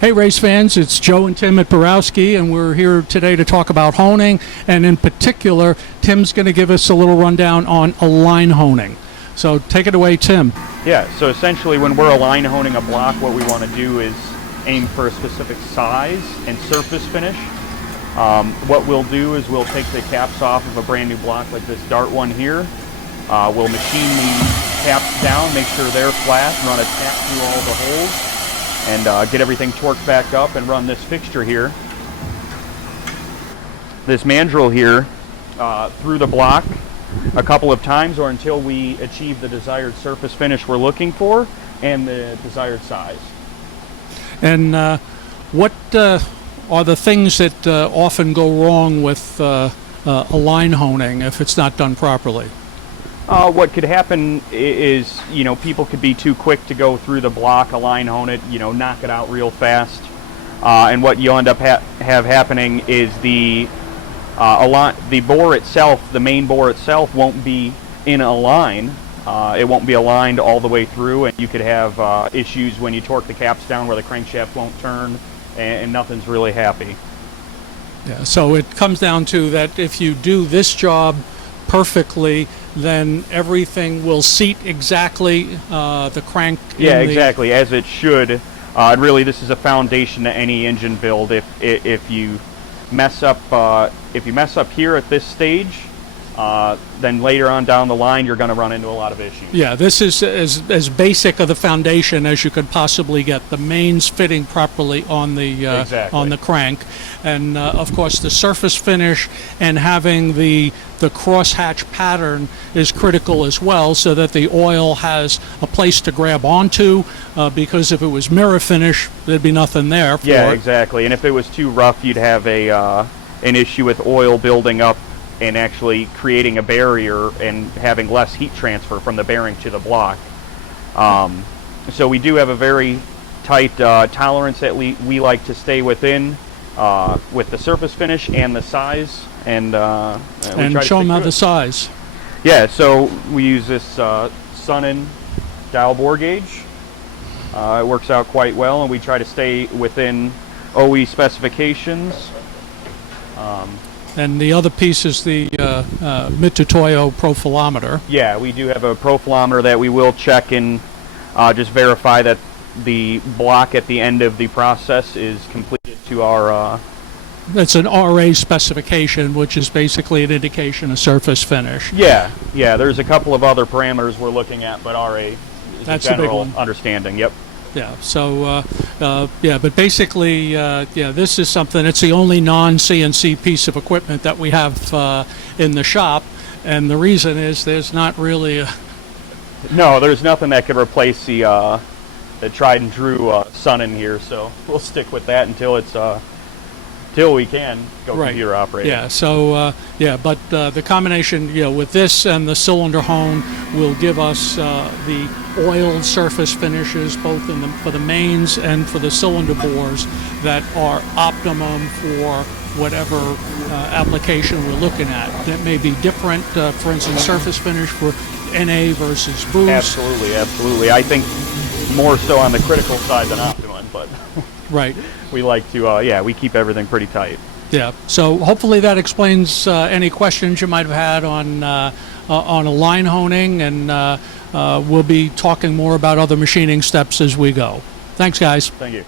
Hey race fans, it's Joe and Tim at Borowski, and we're here today to talk about honing, and in particular, Tim's going to give us a little rundown on align honing. So take it away, Tim. Yeah, so essentially when we're align honing a block, what we want to do is aim for a specific size and surface finish. What we'll do is we'll take the caps off of a brand new block like this Dart one here. We'll machine the caps down, make sure they're flat, run a tap through all the holes, and get everything torqued back up and run this fixture here, this mandrel here, through the block a couple of times or until we achieve the desired surface finish we're looking for and the desired size. And what are the things that often go wrong with align honing if it's not done properly? What could happen is, people could be too quick to go through the block, align hone it, knock it out real fast. And what you end up have happening is the bore itself, the main bore itself, won't be in a line. It won't be aligned all the way through, and you could have issues when you torque the caps down where the crankshaft won't turn, and nothing's really happy. Yeah, so it comes down to that if you do this job perfectly, then everything will seat exactly, the crank. Yeah, exactly, as it should. And really, this is a foundation to any engine build. If you mess up here at this stage, then later on down the line, you're going to run into a lot of issues. Yeah, this is as basic of the foundation as you could possibly get. The mains fitting properly on the on the crank, and of course the surface finish and having the crosshatch pattern is critical as well, so that the oil has a place to grab onto. Because if it was mirror finish, there'd be nothing there. Yeah, exactly. And if it was too rough, you'd have an issue with oil building up and actually creating a barrier and having less heat transfer from the bearing to the block. So we do have a very tight tolerance that we like to stay within with the surface finish and the size. And show them how the size. Yeah, so we use this Sun-In dial bore gauge. It works out quite well, and we try to stay within OE specifications. And the other piece is the Mitutoyo profilometer. Yeah, we do have a profilometer that we will check and just verify that the block at the end of the process is completed to our... It's an RA specification, which is basically an indication of surface finish. Yeah, there's a couple of other parameters we're looking at, but RA is that's a general the big one. Understanding, yep. Yeah, so, but basically, this is something, it's the only non-CNC piece of equipment that we have in the shop, and the reason is there's not really a... No, there's nothing that could replace the tried and true Sun-In here, so we'll stick with that until it's... till we can go computer operated. Yeah, so, but the combination, with this and the cylinder hone will give us the oiled surface finishes, both for the mains and for the cylinder bores, that are optimum for whatever application we're looking at. It may be different, for instance, surface finish for NA versus boost. Absolutely. I think more so on the critical side than optimum, but... Right. We like to, we keep everything pretty tight. Yeah. So hopefully that explains any questions you might have had on align honing, and we'll be talking more about other machining steps as we go. Thanks, guys. Thank you.